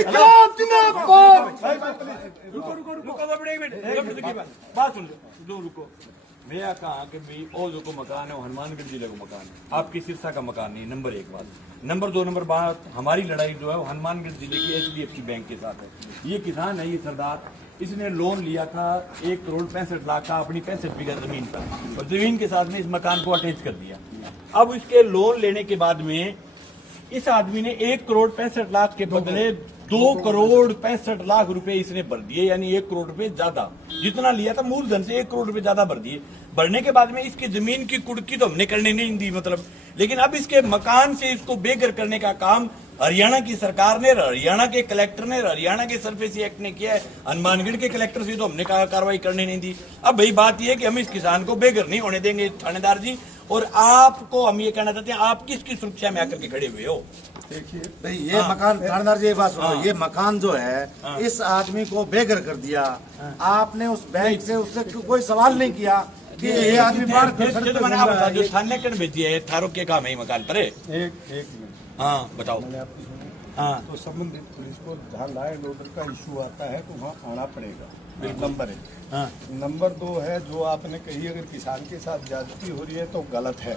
इंकलाब जिंदाबाद। बात सुन लो, रुको। मैं कहा कि भाई और जो को मकान है वो हनुमानगढ़ जिले का मकान है, आपकी सिरसा का मकान नहीं। नंबर एक बात। नंबर दो बात, हमारी लड़ाई जो है वो हनुमानगढ़ जिले की HDFC बैंक के साथ है। ये किसान है, ये सरदार, इसने लोन लिया था 1,65,00,000 का अपनी 65 बीघा जमीन पर, और जमीन के साथ में इस मकान को अटैच कर दिया। अब इसके लोन लेने के बाद में इस आदमी ने 1,65,00,000 के बदले 2,65,00,000 रुपए इसने भर दिए, यानी 1 करोड़ रुपए ज्यादा जितना लिया था मूलधन से 1 करोड़ रुपए ज्यादा भर दिए। भरने के बाद में इसकी जमीन की कुड़की तो हमने करने नहीं दी मतलब, लेकिन अब इसके मकान से इसको बेघर करने का काम हरियाणा की सरकार ने, हरियाणा के कलेक्टर ने, हरियाणा के सरफेसी एक्ट ने किया है। हनुमानगढ़ के कलेक्टर से तो हमने कार्रवाई करने नहीं दी। अब भाई बात यह है कि हम इस किसान को बेघर नहीं होने देंगे थानेदार जी। और आपको हम ये कहना चाहते हैं, आप किसकी सुरक्षा में आकर के खड़े हुए हो? देखिए भाई, ये मकान थानेदार जी बात सुनो, ये मकान जो है इस आदमी को बेघर कर दिया। आपने उस बैंक से उससे कोई सवाल नहीं किया कि ये आदमी बाहर जो थाने कर भेजी है थारो के काम है मकान पर। एक मिनट, हाँ बताओ। हाँ तो संबंधित पुलिस को जहाँ लैंड ऑर्डर का इशू आता है तो वहाँ आना पड़ेगा, नंबर 1। हाँ। नंबर 2 है जो आपने कही, अगर किसान के साथ ज्यादती हो रही है तो गलत है,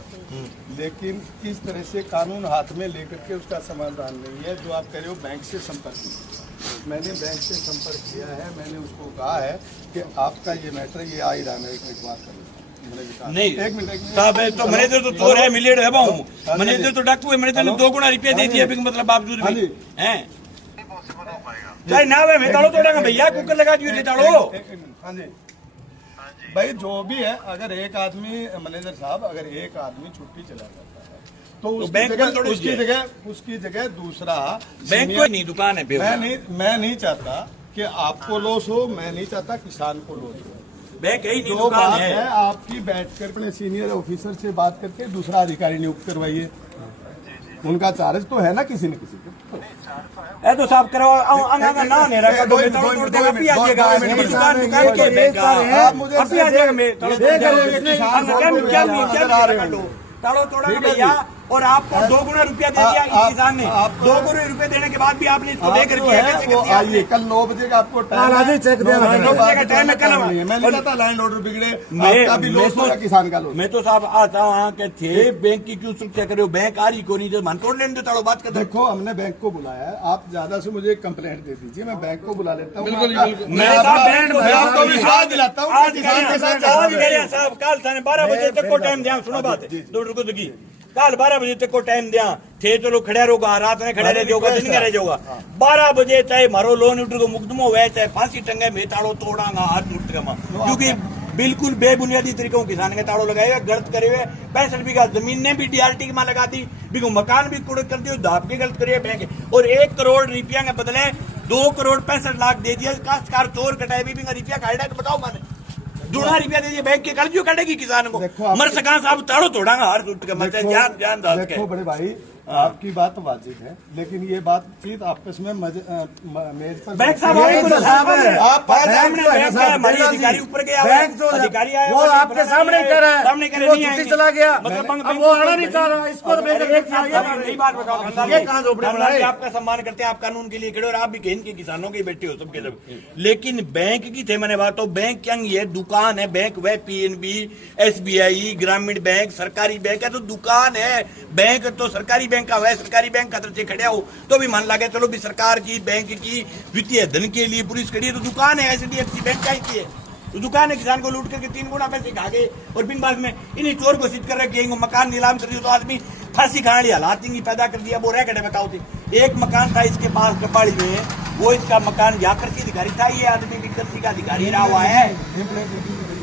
लेकिन इस तरह से कानून हाथ में लेकर के उसका समाधान नहीं है। जो आप कह रहे हो बैंक से संपर्क कीजिए, मैंने बैंक से संपर्क किया है, मैंने उसको कहा है कि आपका ये मैटर ये आ ही रहा है, एक मिनट बात करें। नहीं एक मिनट साहब, तो मैनेजर तो चोर है, मिलेड है बाहू, मैनेजर तो डाकू है, मैनेजर ने 2 गुना रुपया दे दिया मतलब बावजूद भी हैं। चाहे ना वे ताड़ो तोड़ेगा भैया, कुकर लगा दियो ताड़ो। हाँ जी भाई, जो भी है, अगर एक आदमी मैनेजर साहब, अगर एक आदमी छुट्टी चला जाता है तो उसकी जगह दूसरा बैंक कोई नहीं, दुकान है। मैं नहीं चाहता कि आपको लॉस हो, मैं नहीं चाहता किसान को लॉस हो। बैंक ही नहीं, जो दुकान बात है आपकी बैठकर अपने सीनियर ऑफिसर से बात करके दूसरा अधिकारी नियुक्त करवाइए। उनका चार्ज तो है ना किसी न किसी को। ए तो साफ करवाओ, अंगा ना ने रखा दो तोड़ देगा, अभी आ जाएगा दुकान के बैंक आप मुझे अभी आ जाएगा। मैं क्या ताड़ो तोड़ा भैया, और आपको 2 गुना रुपया दे दिया इस किसान ने। 2 गुना रुपया देने के बाद भी आपने इसको बेघर किया। कैसे कर दिया? आइए कल 9 बजे का आपको टाइम है, 9 बजे का टाइम है। कल मैं नहीं चाहता लैंड ऑर्डर बिगड़े, आपका भी लॉस होगा, किसान का लॉस। मैं तो साहब आता वहाँ के थे, बैंक की क्यों सुरक्षा करे हो? बैंक आ रही को नहीं, जो मन तोड़ लेने दो ताड़ो बात कर। देखो हमने बैंक को बुलाया है, आप ज्यादा से मुझे कंप्लेंट दे दीजिए, मैं बैंक को बुला लेता हूँ। मैं आपको विश्वास दिलाता हूँ साहब, कल थाने 12 बजे तक को टाइम दिया। सुनो बात, 2 रुको तो की कल 12 बजे तक को टाइम दिया थे, चलो खड़ा रहोगा, रात में खड़ा रह जाओगा, दिन में रह जाओगा। 12 बजे चाहे मारो लोन उठ को मुकदमो हुआ, चाहे फांसी टंगे, मैं ताड़ो तोड़ांगा हाथ उठ के, क्योंकि बिल्कुल बेबुनियादी तरीकों किसान के ताड़ो लगाए हुए, गलत करे हुए। 65 बीघा जमीन ने भी DRT की मां लगा दी, बिगो मकान भी कुड़ कर दियो, दाब के गलत करिए बैंक, और 1 करोड़ रुपया के बदले 2,65,00,000 दे दिया। काश्तकार चोर कटाए भी रुपया काटा, बताओ मैंने 2 रुपया दे दिए बैंक के, कल जो कटेगी किसान को मर सका साहब, ताड़ो तोड़ांगा हर उठ के, मतलब जान दाद के। देखो बड़े भाई, आपकी बात वाजिब है, लेकिन ये बातचीत आपस में मेज पर बैंक साहब आप सामने अधिकारी ऊपर गया, बैंक जो अधिकारी आया वो आपके सामने कह रहा है, सामने कह रहे नहीं आएंगे, चला गया मतलब वो आना नहीं चाह रहा, इसको एक बात बताओ, ये कहां झोपड़ी? आपका सम्मान करते हैं, आप कानून के लिए खड़े, और आप भी कहीं के किसानों के बैठे हो सबके सब, लेकिन बैंक की थे मैंने बात, तो बैंक क्या ये दुकान है? बैंक वह PNB, SBI, ग्रामीण बैंक, सरकारी बैंक है, तो दुकान है। बैंक तो सरकारी बैंक का है, सरकारी बैंक का तरफ से खड़ा हो तो भी मान लगे चलो भी सरकार की बैंक की वित्तीय धन के लिए पुलिस खड़ी है, तो दुकान है HDFC बैंक का ही है, तो दुकान है। किसान को लूट करके 3 गुना पैसे खा गए, और बिन बाद में इन्हें चोर घोषित कर रखे, मकान नीलाम कर दिया, तो आदमी फांसी खाने वाली हालात ही पैदा कर दिया। वो रह गए बताओ थे, एक मकान था इसके पास कपाड़ी में, वो इसका मकान या कृषि अधिकारी था, ये आदमी भी कृषि का अधिकारी रहा हुआ है,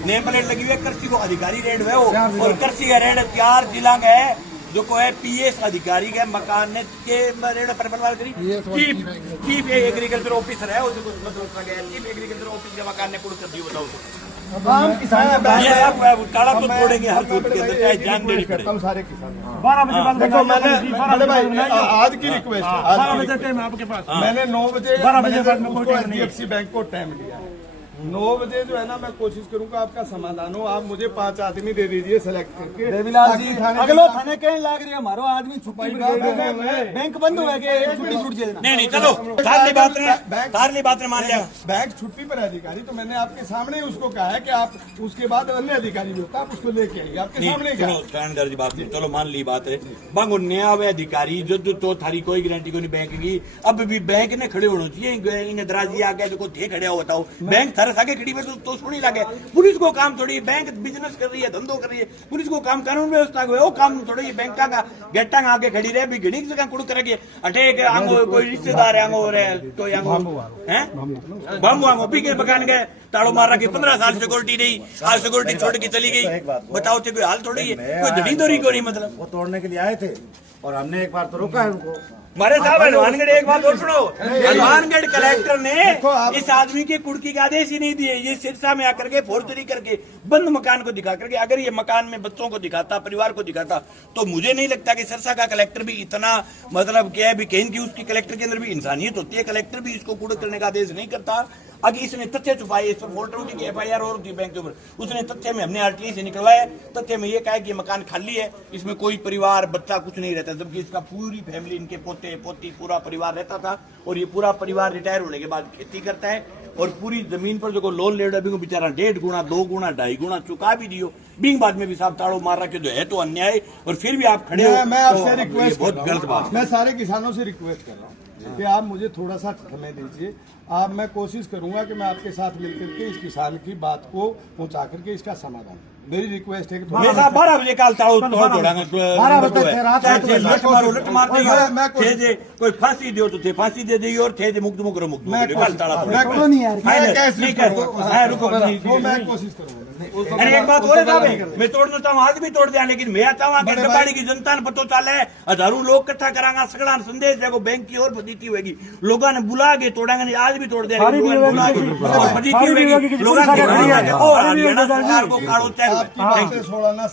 नेम प्लेट लगी हुई है, कृषि को अधिकारी रेड हुए, और कृषि का रेड 4 जिला है, जो को है PS अधिकारी के मकान ने के रेड पर बनवा करी, चीफ एग्रीकल्चर ऑफिसर है, चीफ एग्रीकल्चर ऑफिस के मकान ने कुड़ कर दी। बताओ ताड़ा तो तोड़ेंगे हर दूध के अंदर, चाहे जान देनी पड़े। सारे किसान 12 बजे बाद देखो, मैंने आज की रिक्वेस्ट, 12 बजे टाइम आपके पास, मैंने 9 बजे HDFC बैंक को टाइम दिया, 9 बजे जो है ना मैं कोशिश करूंगा आपका समाधान हो। आप मुझे 5 आदमी दे दीजिए सेलेक्ट करके। देवीलाल जी अगलो थाने कहने लाग रही है हमारो आदमी छुट्टी बैंक बंद हुआ के छुट्टी छूट जाए। नहीं चलो तारली बात ने मान लिया। बैंक छुट्टी पर है अधिकारी, तो मैंने आपके सामने उसको कहा है कि आप उसके बाद अन्य अधिकारी भी होता है, आप उसको लेके आइए। आपके सामने चलो बात चलो मान ली बात है बंग नया हुआ अधिकारी जो तो थारी कोई गारंटी को नहीं बैंक की। अब भी बैंक ने खड़े होना चाहिए। इन्हें दराजी आ गया जो थे खड़े हो बताओ बैंक थारे आगे खड़ी में तो सुनी लगे। पुलिस को काम थोड़ी बैंक बिजनेस कर रही है, धंधो कर रही है। पुलिस को काम कानून व्यवस्था को वो काम थोड़ी बैंक का गेटा आगे खड़ी रहे भी घड़ी जगह कुड़ करेंगे। अटे आंगो कोई रिश्तेदार आंगो तो आंगो हैं बम आंगो पी के बगान गए ताड़ो मार रखी 15 साल सिक्योरिटी नहीं, आज सिक्योरिटी छोड़ के चली गई। बताओ तो कोई हाल थोड़ी है, कोई धड़ी दौरी को नहीं। मतलब वो तोड़ने के लिए आए थे और हमने एक बार तो रोका है उनको। हमारे साहब हनुमानगढ़ एक बात और सुनो, हनुमानगढ़ कलेक्टर ने इस आदमी के कुड़की का आदेश ही नहीं दिए। ये सिरसा में आकर के फोर्जरी करके बंद मकान को दिखा करके अगर ये मकान में बच्चों को दिखाता, परिवार को दिखाता, तो मुझे नहीं लगता कि सिरसा का कलेक्टर भी इतना मतलब क्या है भी कहीं की उसकी कलेक्टर के अंदर भी इंसानियत होती है। कलेक्टर भी इसको कूड़ा करने का आदेश नहीं करता। अगर इसने तथ्य छुपाए, इस पर फोल्डरों की FIR और होती बैंक के ऊपर, उसने तथ्य में हमने RTI से निकलवाया, तथ्य में ये कहा कि मकान खाली है, इसमें कोई परिवार बच्चा कुछ नहीं रहता, जबकि इसका पूरी फैमिली, इनके पोते पोती पूरा परिवार रहता था। और ये पूरा परिवार रिटायर होने के बाद खेती करता है और पूरी जमीन पर जो लोन ले रहा है बेचारा 1.5 गुना 2 गुना 2.5 गुना चुका भी दियो। बिंग बाद में भी साहब ताड़ो मार रखे जो है तो अन्याय, और फिर भी आप खड़े हो। मैं आपसे रिक्वेस्ट बहुत गलत बात। मैं सारे किसानों से रिक्वेस्ट कर रहा हूँ कि आप मुझे थोड़ा सा समय दीजिए। आप मैं कोशिश करूंगा कि मैं आपके साथ मिलकर के इस किसान की बात को पहुंचा करके इसका समाधान, मेरी रिक्वेस्ट है कि मैं साहब 12 बजे काल ताड़ो लट मार दी कोई फांसी दियो तो थे फांसी दे दी और थे मुक्त मुकरो मुक्त मैं कोशिश करूंगा। अरे एक बात और साहब, मैं तोड़ना चाहूँ आज भी तोड़ दिया, लेकिन मैं चाहूँ कि डबाड़ी की जनता ने पतो चले हजारों लोग इकट्ठा करांगा, सगड़ा संदेश देखो बैंक की और फजीती होगी, लोगों ने बुला के तोड़ेंगे। आज भी तोड़ दिया फजीती होगी, लोगों ने